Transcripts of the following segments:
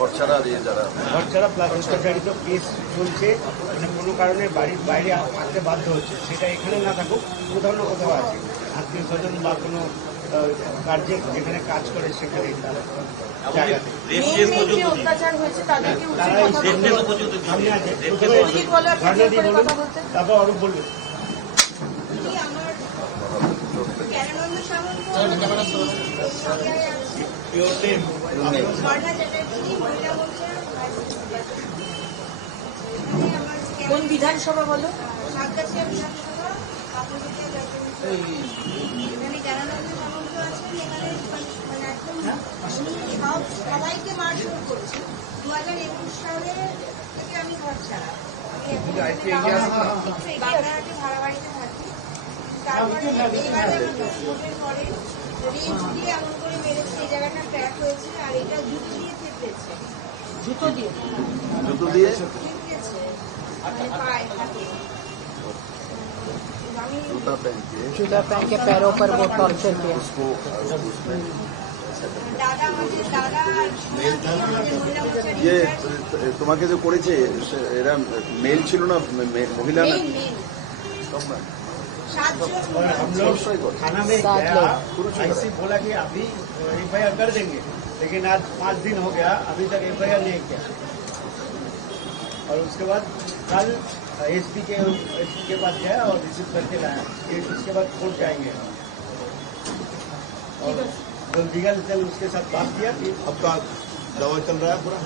ঘর ছাড়া দিয়ে যারা। ঘর ছাড়া প্লাস অত্যাচারিত কেস চলছে মানে কোনো কারণে বাড়ির বাইরে আসতে বাধ্য হচ্ছে। সেটা এখানে না থাকুক কোথাও না কোথাও আছে। আত্মীয় স্বজন বা কোনো কার্যে যেখানে কাজ করে সেখানে তারপর অরূপ বলবেন জ্ঞানানন্দ সামন্ত কোন বিধানসভা বলো? মানে সব সবাইকে মারধর করেছে। দু হাজার একুশ সালে থেকে আমি ঘর ছাড়া আমি এখন ভাড়া বাড়িতে থাকি। তারপরে এইবারে আমি পরে রেঞ্জ দিয়ে এমন করে মেরেছে এই জায়গাটা ক্র্যাক হয়েছে আর এটা জুতো দিয়ে থেপড়েছে জুতো দিয়ে জুতো দিয়ে থেপড়েছে মানে পায়ে হাতে আমি जूता पहन के जूता पहन के पैरों पर वो टॉर्चर किया उसको उसमें দাদা আমাদের দাদা আর আমাদের মহিলা মোর্চার ইয়ে ইনচার্জ তোমাকে যে করেছে সে- এরা মেল ছিল না মে- মহিলা না মেন মেন সব না সাতজন और हम लोग अवश्य करो। थाना में सात गया लोग। आईसी बोला कि अभी एफ आई आर कर देंगे लेकिन आज पाँच दिन हो गया अभी तक एफ़ आई नहीं किया और उसके बाद कल एस पी के एस पी के पास गया और रिसीव करके लाया फिर उसके बाद कोर्ट जाएँगे और जो लीगल सेल उसके साथ बात किया फिर आपका दवा चल रहा है पूरा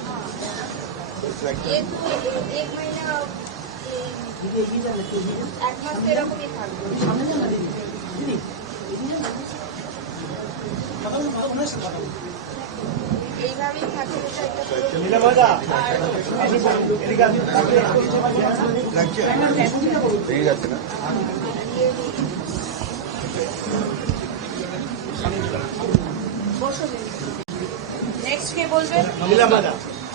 एक महीना ঠিক আছে না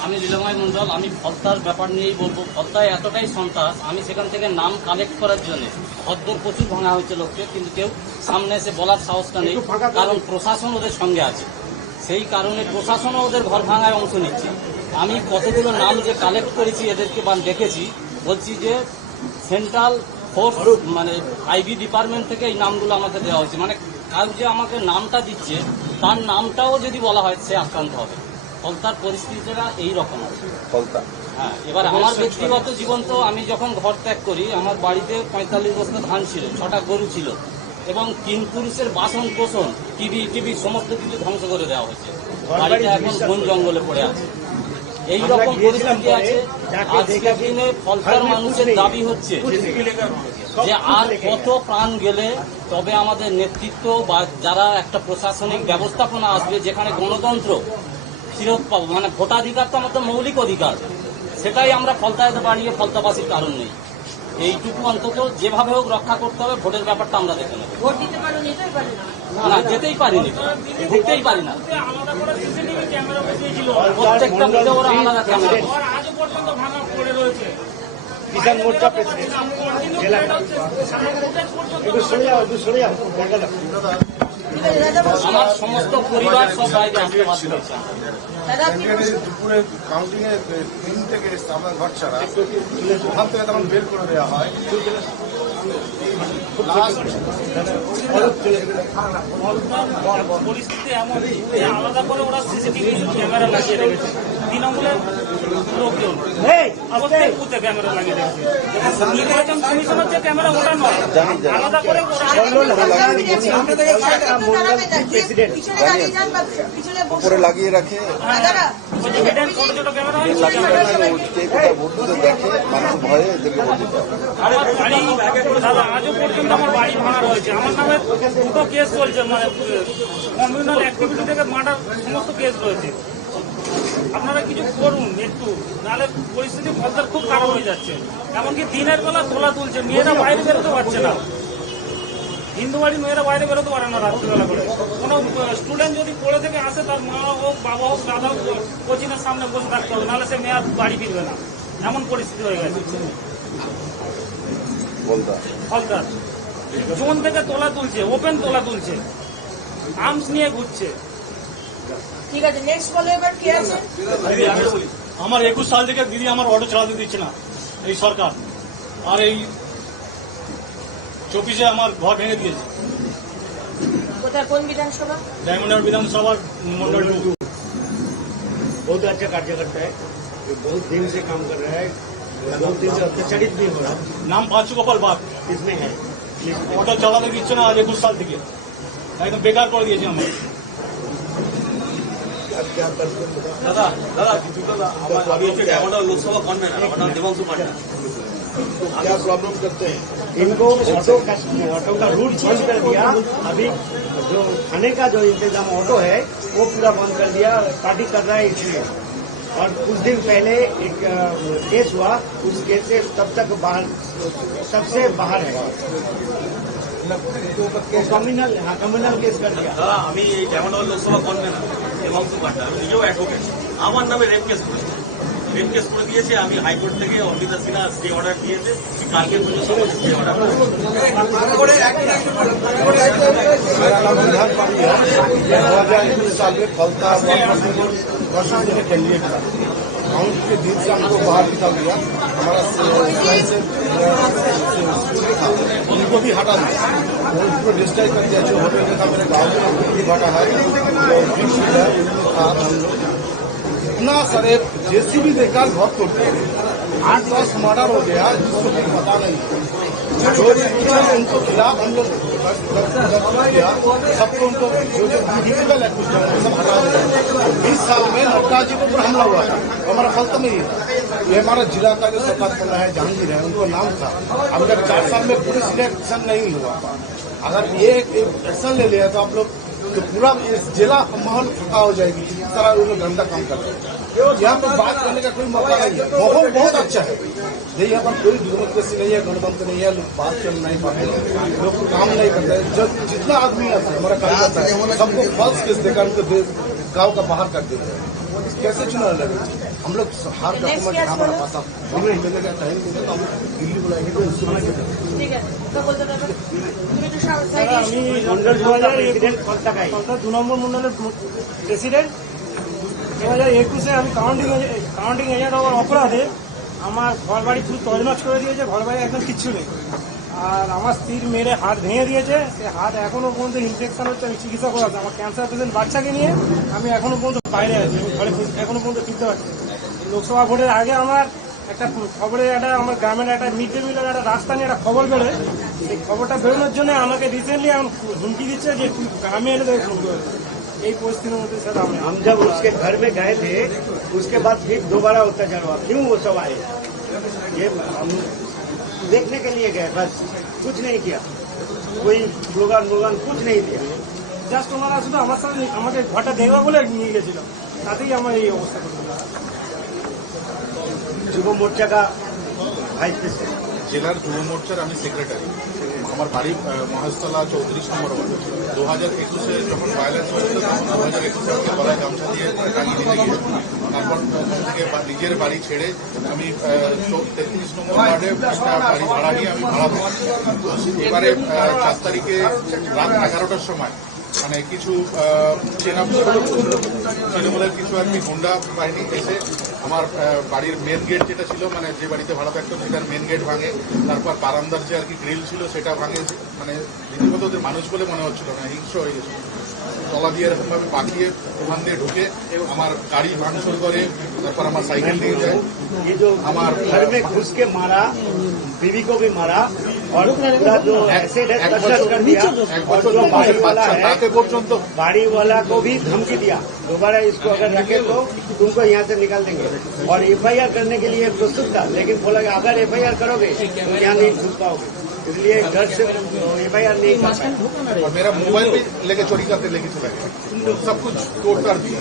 আমি লীলাময় মন্ডল আমি ফলতার ব্যাপার নিয়েই বলব। ফলতায় এতটাই সন্ত্রাস আমি সেখান থেকে নাম কালেক্ট করার জন্য। ভদ্র প্রচুর ভাঙা হয়েছে লোককে কিন্তু কেউ সামনে এসে বলার সাহসটা নেই কারণ প্রশাসন ওদের সঙ্গে আছে। সেই কারণে প্রশাসনও ওদের ঘর ভাঙায় অংশ নিচ্ছে। আমি কতগুলো নাম যে কালেক্ট করেছি এদেরকে বা দেখেছি বলছি যে সেন্ট্রাল ফোর্স মানে আইবি ডিপার্টমেন্ট থেকে এই নামগুলো আমাকে দেওয়া হয়েছে। মানে কাউ যে আমাকে নামটা দিচ্ছে তার নামটাও যদি বলা হয় সে আক্রান্ত হবে। ফলতার পরিস্থিতিটা এই রকম আছে। ফলতা? হ্যাঁ এবার আমার ব্যক্তিগত জীবন তো আমি যখন ঘর ত্যাগ করি আমার বাড়িতে পঁয়তাল্লিশ বছর ধান ছিল ছটা গরু ছিল। এবং তিন পুরুষের বাসন কোসন টিভি টিভি সমস্ত কিছু ধ্বংস করে দেওয়া হয়েছে। বাড়িটা এখন বন জঙ্গলে পড়ে আছে। এই রকম পরিস্থিতি আছে আজকের দিনে ফলতার মানুষের দাবি হচ্ছে যে আর কত প্রাণ গেলে তবে আমাদের নেতৃত্ব বা যারা একটা প্রশাসনিক ব্যবস্থাপনা আসবে যেখানে গণতন্ত্র ফিরত পাবো মানে ভোটাধিকার তো আমাদের মৌলিক অধিকার সেটাই আমরা ফলতায় বাড়িয়ে ফলতাবাসীর কারণ নেই। এইটুকু অন্তত যেভাবে হোক রক্ষা করতে হবে ভোটের ব্যাপারটা আমরা দেখে নেব। ভোট দিতে পারো না। না যেতেই পারিনি। ঢুকতেই পারি না। প্রত্যেকটা বুথে ওরা আলাদা ক্যামেরা কিষাণ মোর্চা প্রেসিডেন্ট। জেলা। একটু সরে যাও একটু সরে যাও। দেখা দাও আমার সমস্ত পরিবার সব বাইরে আসতে বাধ্য হয়েছে দুপুরে কাউন্টিং এ তিন থেকে এসছে আমার ঘর ছাড়া। ওখান থেকে তখন বের করে দেওয়া হয়। পরিস্থিতি এমন আলাদা করে ওরা সিসিটিভি ক্যামেরা লাগিয়ে রেখেছে। তৃণমূলের লোকজন। প্রত্যেক বুথে ক্যামেরা লাগিয়ে রেখেছে নির্বাচন কমিশনের যে ক্যামেরা ওটা নয়। আলাদা করে উপরে লাগিয়ে রাখে। হিডেন ছোট ছোট ক্যামেরা হয়। লাগিয়ে রাখে ও কে কোথায় ভোট দিতে দেখে মানুষ ভয়ে এদেরকে ভোট দিতে আমার বাড়ি দাদা আজও পর্যন্ত আমার বাড়ি ভাঙা রয়েছে। আমার নামে দুটো কেস চলছে মানে কমিউনাল অ্যাক্টিভিটি থেকে মার্ডার সমস্ত কেস রয়েছে। আপনারা কিছু করুন একটু, নাহলে পরিস্থিতি ফলতার খুব খারাপ হয়ে যাচ্ছে। এমনকি দিনের বেলা তোলা তুলছে, মেয়েরা বাইরে বেরোতে পারছে না। হিন্দু বাড়ি মেয়েরা বাইরে বেরোতে পারে না রাত্রিবেলা করে। কোনো স্টুডেন্ট যদি পড়ে থেকে আসে, তার মা হোক, বাবা হোক, দাদা হোক কোচিংয়ের সামনে বসে থাকতে হবে, নাহলে সে মেয়ে বাড়ি ফিরবে না। এমন পরিস্থিতি হয়ে গেছে। ফলতার জোন থেকে তোলা তুলছে, ওপেন তোলা তুলছে। আর্মস নিয়ে ঘুরছে। ঠিক আছে নেক্সট বলো এবার কে আছে দিদি আমি বলি আমার একুশ সাল থেকে দিদি আমার অটো চালাতে দিচ্ছে না এই সরকার আর এই চব্বিশে আমার ঘর ভেঙে দিয়েছে কোথায় কোন বিধানসভা ডায়মন্ডার বিধানসভার মন্ডল টু। बहुत अच्छा कार्यकर्ता है ये बहुत दिन से काम कर रहा है दो तीन से अत्याचारित भी हो रहा है নাম পাঁচু গোপাল বাগ इसमें है অটো চালাতে দিচ্ছে না আজ একুশ সাল থেকে একদম বেকার করে দিয়েছে क्या तो क्या? प्रॉब्लम करते हैं? इनको ऑटो का ऑटो का रूट चेंज कर दिया। अभी जो खाने का जो इंतज़ाम ऑटो है वो पूरा बंद कर दिया। पार्टी कर रहा है इसलिए। और कुछ दिन पहले एक केस हुआ। उस केस से तब तक बाहर सबसे बाहर है। कम्युनल हाँ कम्युनल केस कर दिया দাদা আমি এই ডায়মন্ডার লোকসভা কনভেনার দেবাংশু পান্ডা আমি নিজেও অ্যাডভোকেট আমার নামে রেপ কেস করেছে রেপ কেস করে দিয়েছে আমি হাইকোর্ট থেকে অমৃতা সিনহা স্টে অর্ডার দিয়েছে কালকে পর্যন্ত স্টে অর্ডার विधान पार्टी है दो हजार इक्कीस साल में फलता वर्षों के कैंडिडेट था काउंट के दिन से हमको बाहर निकाल दिया हमारा से- से- उनको भी हटा दिया और उसको डिस्ट्राइब कर दिया, जो होटल था मेरे गाँव में उनको भी हटा है। है इतना सारे जेसीबी देखकर बहुत हैं आठ दस मर्डर हो गया, जिसको कुछ पता नहीं। जो उनको खिलाफ हम लोग सबको उनको जो जो एक्यूज है हटा दिया। बीस साल में नड्डा जी को ऊपर हमला हुआ था। हमारा फल तो नहीं था ये हमारा जिला का जो सरकार कर रहा है जहांगीर है, उनको नाम था। अब अगर चार साल में पुलिस इलेक्शन नहीं हुआ, अगर ये एक्शन ले लिया तो आप लोग तो पूरा जिला माहौल खता हो जाएगी, इस तरह वो लोग गंदा काम कर रहे हैं। यहाँ पर बात करने का कोई मौका नहीं है। माहौल बहुत अच्छा है। नहीं, यहाँ पर कोई डेमोक्रेसी नहीं है गणतंत्र नहीं है, लोग बात कर नहीं पाते लोग काम नहीं करते जब जितना आदमी आता है हमारा कार्यकर्ता है, सबको फॉल्स केस देकर उनको गाँव का बाहर कर देते हैं कैसे चुनाव लगे हम लोग हार डॉक्यूमेंट हमारा पास अब हमें मिलेगा टाइम देगा तो हम दिल्ली बुलाएंगे तो उससे ঠিক আছে তো বলতে দেবে তুমি একটু সামনে side এ এসো। আমি মন্ডল দু হাজার প্রেসিডেন্ট কলকাতায় সরকার দু নম্বর মন্ডলের প্রেসিডেন্ট দু হাজার একুশে আমি কাউন্টিং কাউন্টিং এজেন্ট হওয়ার অপরাধে আমার ঘর বাড়ি পুরো তজনজ করে দিয়েছে ঘর বাড়ি একদম কিচ্ছু নেই আর আমার স্ত্রীর মেরে হাত ভেঙে দিয়েছে সে হাত এখনো পর্যন্ত ইনফেকশন হচ্ছে আমি চিকিৎসা করাচ্ছি আমার ক্যান্সার পেশেন্ট বাচ্চাকে নিয়ে আমি এখনো পর্যন্ত বাইরে আছি আমি ঘরে ফির- এখনো পর্যন্ত ফিরতে পারছি না। লোকসভা ভোটের আগে আমার একটা খবরে একটা আমার গ্রামের একটা মিড ডে মিলের একটা রাস্তা নিয়ে একটা খবর বেরোয় সেই খবরটা বেরোনোর জন্য আমাকে রিসেন্টলি এখন হুমকি দিচ্ছে যে তুই গ্রামে এনে দেবে ফোন করে এই পরিস্থিতির মধ্যে স্যার আমি हम जब उसके घर में गए थे उसके बाद फिर दोबारा अत्याचार हुआ क्यों वो सब आए ये हम देखने के लिए गए बस। कुछ नहीं किया। कोई स्लोगान व्लोगान कुछ नहीं दिया। जस्ट वनारा शुद्ध हमारे भाटा देवा बोले नहीं गेलो ताते ही हमारे ये अवस्था कर युव मोर्चा का भाई प्रेसिडेंट जिलार युव मोर्चार आम सेक्रेटारी हमार बाड़ी महाजतला चौत्रिस नम्बर वार्ड। दो हज़ार एकुशे जो वायलेंस हो दो हज़ार एकुशे पढ़ाई गामछा दिए ওখান থেকে নিজের বাড়ি ছেড়ে আমি তেত্রিশ নম্বর ওয়ার্ডে বাড়ি ভাড়া নিয়ে আমি ভাড়া এবারে চার তারিখে রাত এগারোটার সময় মানে কিছু চেনা তৃণমূলের কিছু আর কি গুন্ডা বাহিনী এসে আমার বাড়ির মেন গেট যেটা ছিল মানে যে বাড়িতে ভাড়া থাকতো সেটার মেন গেট ভাঙে। তারপর বারান্দার যে আর কি গ্রিল ছিল সেটা ভাঙে। মানে রীতিমতো ওদের মানুষ বলে মনে হচ্ছিল না হিংস হয়ে গেছিল। তলা দিয়ে এরকমভাবে পাঠিয়ে ওখান দিয়ে ঢুকে আমার গাড়ি ভাঙচুর করে তারপর আমার সাইকেল নিয়ে যায়। আমার ঘুষকে মারা বিবি কবি মারা? और दिया और बाड़ी वाला को भी धमकी दिया। दोबारा इसको अगर रखे तो तुमको यहाँ से निकाल देंगे। और एफआईआर करने के लिए प्रस्तुत था लेकिन बोला कि अगर एफआईआर करोगे तो यहाँ नहीं छूट पाओगे। इसलिए घर से एफ़ आई आर नहीं और मेरा मोबाइल भी लेके चोरी करते लेके चला गया। सब कुछ तोड़ कर दिया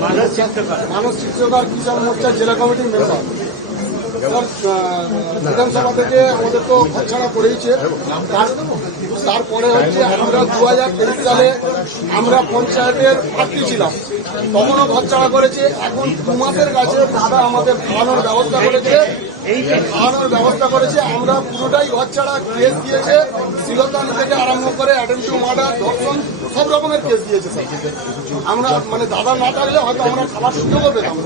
मानस चित्रकार मानस चित्रकार किसान मोर्चा जिला कमेटी मेरे साथ বিধানসভা থেকে আমাদের তো পড়েইছে তার তারপরে হচ্ছে আমরা দু হাজার তেইশ সালে আমরা পঞ্চায়েতের প্রার্থী ছিলাম। তখনও ঘর ছাড়া করেছে। এখন দু মাসের কাছে দাদা আমাদের খাওয়ানোর ব্যবস্থা করেছে। খাওয়ানোর ব্যবস্থা করেছে। আমরা পুরোটাই ঘর ছাড়া কেস দিয়েছে। শিলতান থেকে আরম্ভ করে অ্যাটেম্প টু মার্ডার, ধর্ষণ, সব রকমের কেস দিয়েছে আমরা মানে দাদা না থাকলে হয়তো আমরা খাবার সুযোগও পেতাম।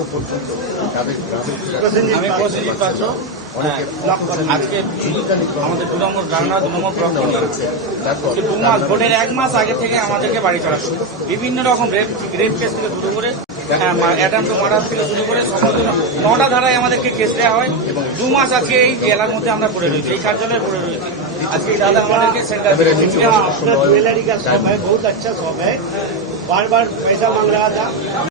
না। আমি প্রসেনজিৎ পাত্র হ্যাঁ, আজকে আমাদের দু নম্বর রান্না দু নম্বর ব্লক কর্নার আজকে দু মাস ভোটের এক মাস আগে থেকে আমাদেরকে বাড়ি ছাড়া শুরু বিভিন্ন রকম রেপ রেপ কেস থেকে শুরু করে অ্যাটাম টু মার্ডার থেকে শুরু করে সমস্ত নটা ধারায় আমাদেরকে কেস দেওয়া হয় দু মাস আজকে এই জেলার মধ্যে আমরা পড়ে রয়েছি এই কার্যালয়ে পড়ে রয়েছি আজকে এই দাদা আমাদেরকে সেন্টার आपका ज्वेलरी का शॉप है बहुत अच्छा शॉप है बार बार पैसा मांग रहा था